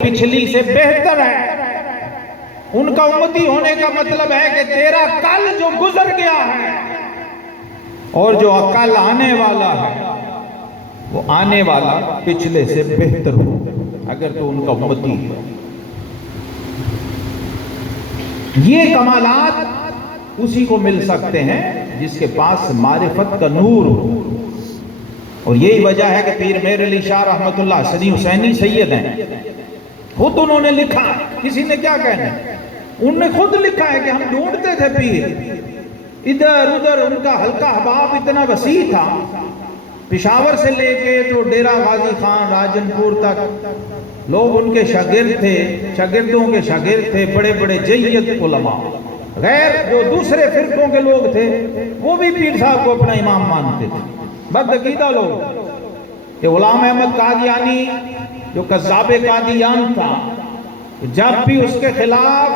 پچھلی سے بہتر ہے۔ ان کا امتی ہونے کا مطلب ہے کہ تیرا کل جو گزر گیا ہے اور جو کل آنے والا ہے وہ آنے والا پچھلے سے بہتر ہو، اگر تو ان کا امتی ہے۔ یہ کمالات اسی کو مل سکتے ہیں جس کے پاس معرفت کا نور ہو، اور یہی وجہ ہے کہ پیر مہر علی شاہ رحمت اللہ سنی حسینی سید ہیں، خود انہوں نے لکھا، کسی نے کیا کہنا ہے، انہوں نے خود لکھا ہے کہ ہم ڈھونڈتے تھے پیر ادھر ادھر، ان کا حلقہ احباب اتنا وسیع تھا، پشاور سے لے کے تو ڈیرہ غازی خان راجن پور تک لوگ ان کے شاگرد تھے، شاگردوں کے شاگرد تھے، بڑے بڑے جید علماء، غیر جو دوسرے فرقوں کے لوگ تھے وہ بھی پیر صاحب کو اپنا امام مانتے تھے، بد عقیدہ لوگ۔ کہ غلام احمد قادیانی جو کذاب قادیان تھا، جب بھی اس کے خلاف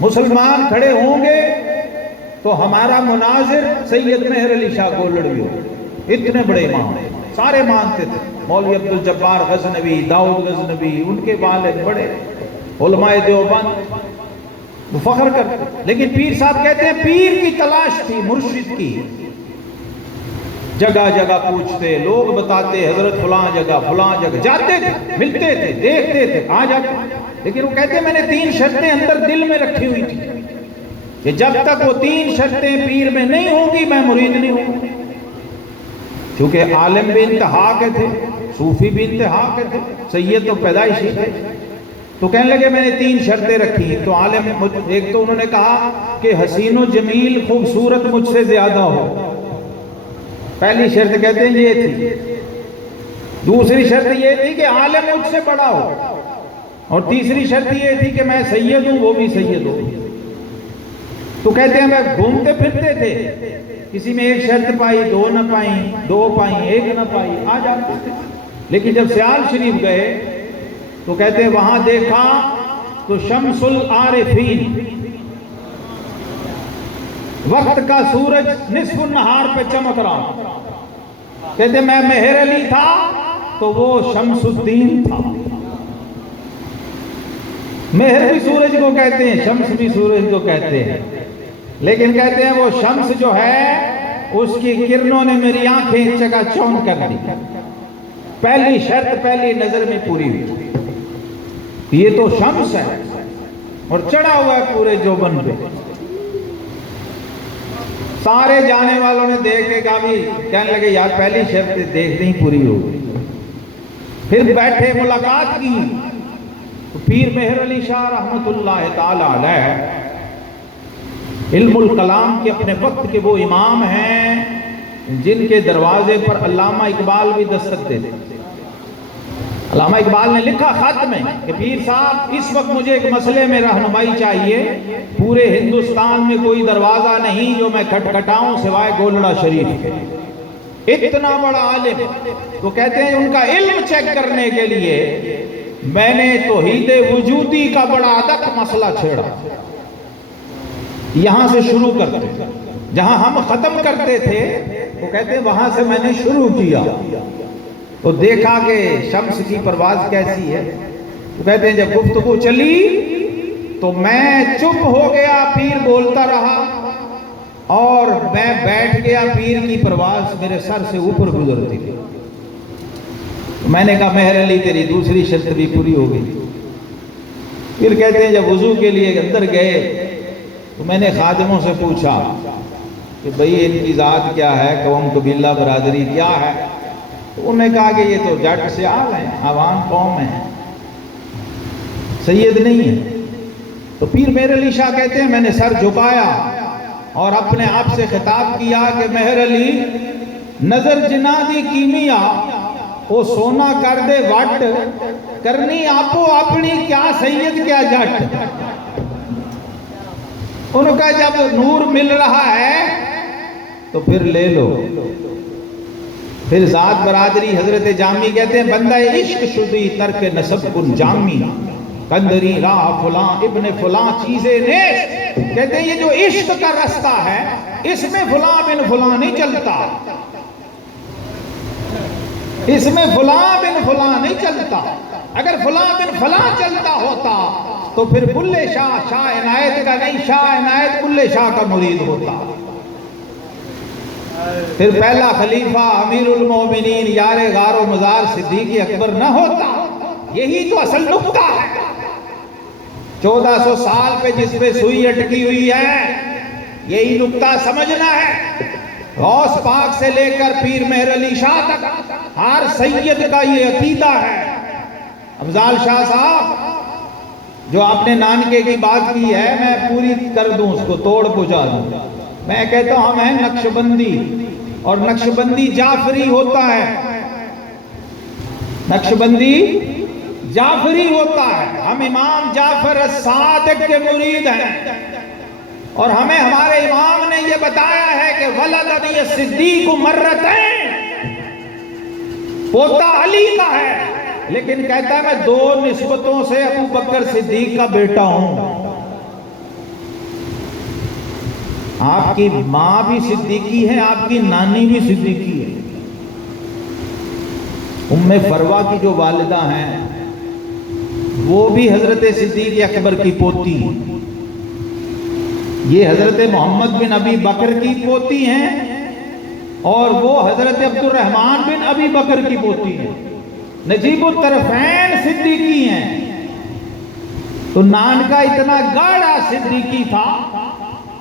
مسلمان کھڑے ہوں گے تو ہمارا مناظر سید مہر علی شاہ گولڑوی ہو، اتنے بڑے امام سارے مانتے تھے، مولوی عبد الجبار غزنوی، داؤد غزنوی، ان کے والد بڑے علماء دیوبند فخر کرتے۔ لیکن پیر صاحب کہتے ہیں پیر کی تلاش تھی، مرشد کی، جگہ جگہ پوچھتے، لوگ بتاتے حضرت فلاں جگہ جاتے تھے، ملتے تھے، دیکھتے تھے، آ جاتے، لیکن وہ کہتے ہیں میں نے 3 شرطیں اندر دل میں رکھی ہوئی تھی کہ جب تک وہ 3 شرطیں پیر میں نہیں ہوں گی میں مرید نہیں ہوں گی۔ چونکہ عالم بھی انتہا کے تھے، صوفی بھی انتہا کے تھے، سید تو پیدائشی تھے، تو کہنے لگے میں نے 3 شرطیں رکھی۔ تو عالم، ایک تو انہوں نے کہا کہ حسین و جمیل خوبصورت مجھ سے زیادہ ہو، پہلی شرط کہتے ہیں یہ تھی۔ دوسری شرط یہ تھی کہ عالم مجھ سے بڑا ہو، اور تیسری شرط یہ تھی کہ میں سید ہوں وہ بھی سید ہو۔ تو کہتے ہیں میں گھومتے پھرتے تھے، کسی میں 1 شرط پائی، 2 نہ پائیں، 2 پائیں، 1 نہ پائی، آ جاتے تھے۔ لیکن جب سیال شریف گئے تو کہتے ہیں وہاں دیکھا تو شمس العارفین، وقت کا سورج نصف النہار پہ چمک رہا، کہتے میں مہر علی تھا تو وہ شمس الدین تھا۔ مہر بھی سورج کو کہتے ہیں، شمس بھی سورج کو کہتے ہیں، لیکن کہتے ہیں وہ شمس جو ہے اس کی کرنوں نے میری آنکھیں چکا چوند کر دی، پہلی شرط پہلی نظر میں پوری ہوئی، یہ تو شمس ہے اور چڑھا ہوا ہے پورے جوبن پہ۔ سارے جانے والوں نے دیکھ کے کہا بھی، کہنے لگے یار پہلی شرط دیکھتے ہی پوری ہو گئی۔ پھر بیٹھے ملاقات کی، تو پیر مہر علی شاہ رحمت اللہ تعالی علیہ علم الکلام کے اپنے وقت کے وہ امام ہیں جن کے دروازے پر علامہ اقبال بھی دستک دیتے۔ علامہ اقبال نے لکھا خط میں کہ پیر صاحب اس وقت مجھے ایک مسئلے میں رہنمائی چاہیے، پورے ہندوستان میں کوئی دروازہ نہیں جو میں کھٹکھٹاؤں سوائے گولڑا شریف کے، اتنا بڑا عالم۔ تو کہتے ہیں ان کا علم چیک کرنے کے لیے میں نے توحید وجودی کا بڑا ادق مسئلہ چھیڑا، یہاں سے شروع کرتے، جہاں ہم ختم کرتے تھے وہ کہتے ہیں وہاں سے میں نے شروع کیا، تو دیکھا کہ شمس کی پرواز کیسی ہے۔ تو کہتے ہیں جب گفتگو چلی تو میں چپ ہو گیا، پیر بولتا رہا، اور میں بیٹھ گیا، پیر کی پرواز میرے سر سے اوپر گزرتی تھی۔ میں نے کہا مہر علی تیری دوسری شرط بھی پوری ہو گئی۔ پھر کہتے ہیں جب وضو کے لیے اندر گئے تو میں نے خادموں سے پوچھا کہ بھئی ان کی ذات کیا ہے، قوم قبیلہ برادری کیا ہے؟ تو انہوں نے کہا کہ یہ تو جٹ سیال ہیں، عوام قوم ہیں، سید نہیں ہے۔ تو پیر مہر علی شاہ کہتے ہیں میں نے سر جھکایا اور اپنے آپ سے خطاب کیا کہ مہر علی نظر جنا دی کیمیا وہ سونا کر دے وٹ، کرنی آپو اپنی کیا سید کیا جٹ۔ انہوں نے کہا جب نور مل رہا ہے تو پھر لے لو۔ پھر ذات برادری حضرت جامی کہتے ہیں بندہ عشق شدی ترک نسب کن جامی، کندری راہ فلاں ابن فلاں چیزیں نیست۔ کہتے ہیں یہ جو عشق کا رستہ ہے اس میں فلاں بن فلاں نہیں چلتا، اس میں فلاں بن فلاں نہیں چلتا، اگر فلاں بن فلاں چلتا ہوتا تو پھر بلے شاہ شاہ عنایت کا نہیں، شاہ عنایت بلے شاہ کا مرید ہوتا، پھر پہلا خلیفہ امیر المومنین یار غار و مزار صدیق اکبر نہ ہوتا۔ یہی تو اصل نقطہ ہے۔ 1400 سال پہ جس پہ سوئی اٹکی ہوئی ہے، یہی نقطہ سمجھنا ہے۔ غوث پاک سے لے کر پیر مہر علی شاہ تک ہر سید کا یہ عقیدہ ہے۔ افضال شاہ صاحب، جو آپ نے نانکے کی بات کی ہے، میں پوری کر دوں، اس کو توڑ پہنچا دوں۔ میں کہتا ہوں ہم ہیں نقشبندی، اور نقشبندی جعفری ہوتا ہے، نقشبندی جعفری ہوتا ہے۔ ہم امام جعفر الصادق کے مرید ہیں، اور ہمیں ہمارے امام نے یہ بتایا ہے کہ ولدنی الصدیق مرتین، پوتا علی کا ہے، لیکن کہتا ہے میں 2 نسبتوں سے ابو بکر صدیق کا بیٹا ہوں۔ آپ کی ماں بھی صدیقی ہے، آپ کی نانی بھی صدیقی ہے۔ ام فروہ کی جو والدہ ہیں وہ بھی حضرت صدیق اکبر کی پوتی ہیں، یہ حضرت محمد بن ابی بکر کی پوتی ہیں، اور وہ حضرت عبد الرحمن بن ابی بکر کی پوتی ہیں، نجیب الطرفین صدیقی ہیں۔ تو نانکا اتنا گاڑا صدیقی تھا،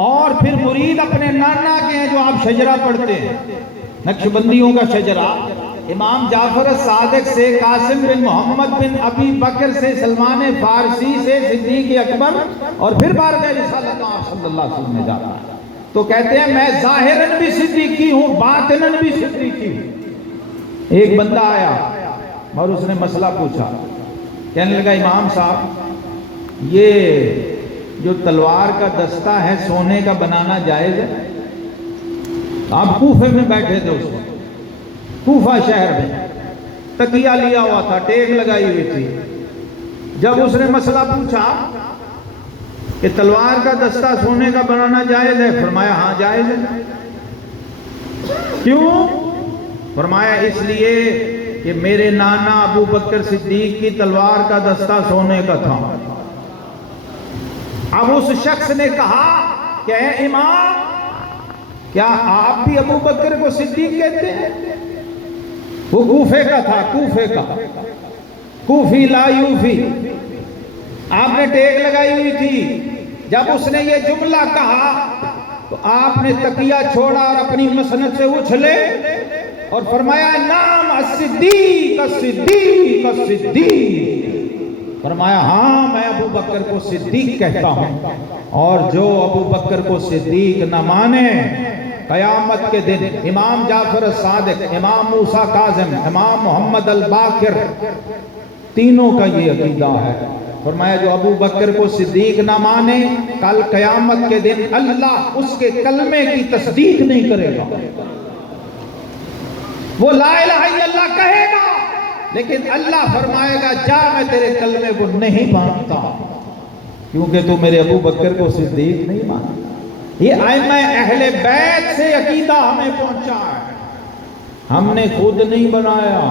اور پھر مرید اپنے نانا کے ہیں جو آپ شجرہ پڑھتے ہیں، نقشبندیوں کا شجرہ، امام جعفر الصادق سے، قاسم بن محمد بن ابی بکر سے، سلمان فارسی سے، صدیق اکبر، اور پھر بارگاہ رسالت صلی اللہ علیہ وسلم میں جاتا ہے۔ تو کہتے ہیں میں ظاہراً بھی صدیقی ہوں، باطناً بھی صدیقی ہوں۔ ایک بندہ آیا اور اس نے مسئلہ پوچھا، کہنے لگا امام صاحب یہ جو تلوار کا دستہ ہے سونے کا بنانا جائز ہے؟ آپ کوفے میں بیٹھے تھے، اس وقت کوفہ شہر میں، تکیہ لیا ہوا تھا، ٹیک لگائی ہوئی تھی۔ جب اس نے مسئلہ پوچھا کہ تلوار کا دستہ سونے کا بنانا جائز ہے، فرمایا ہاں جائز ہے۔ کیوں؟ فرمایا اس لیے کہ میرے نانا ابو بکر صدیق کی تلوار کا دستہ سونے کا تھا۔ اب اس شخص نے کہا کہ اے امام، کیا آپ بھی ابو بکر کو صدیق کہتے ہیں؟ وہ کوفے کا تھا، کوفے کا، کوفی لا یوفی، آپ نے ٹیک لگائی ہوئی تھی۔ جب اس نے یہ جملہ کہا تو آپ نے تکیہ چھوڑا اور اپنی مسند سے اچھلے اور فرمایا نام الصدیق الصدیق الصدیق، فرمایا ہاں میں ابو بکر کو صدیق کہتا ہوں، اور جو ابو بکر کو صدیق نہ مانے قیامت کے دن امام جعفر الصادق، امام موسیٰ کاظم، امام محمد الباقر، تینوں کا یہ عقیدہ ہے۔ فرمایا جو ابو بکر کو صدیق نہ مانے کل قیامت کے دن اللہ اس کے کلمے کی تصدیق نہیں کرے گا۔ وہ لا الہ الا اللہ کہے گا، لیکن اللہ فرمائے گا جا میں تیرے کلمے کو نہیں مانتا، کیونکہ تو میرے ابو بکر کو صدیق نہیں مانتا۔ یہ ائمہ اہل بیت سے عقیدہ ہمیں پہنچا ہے، ہم نے خود نہیں بنایا۔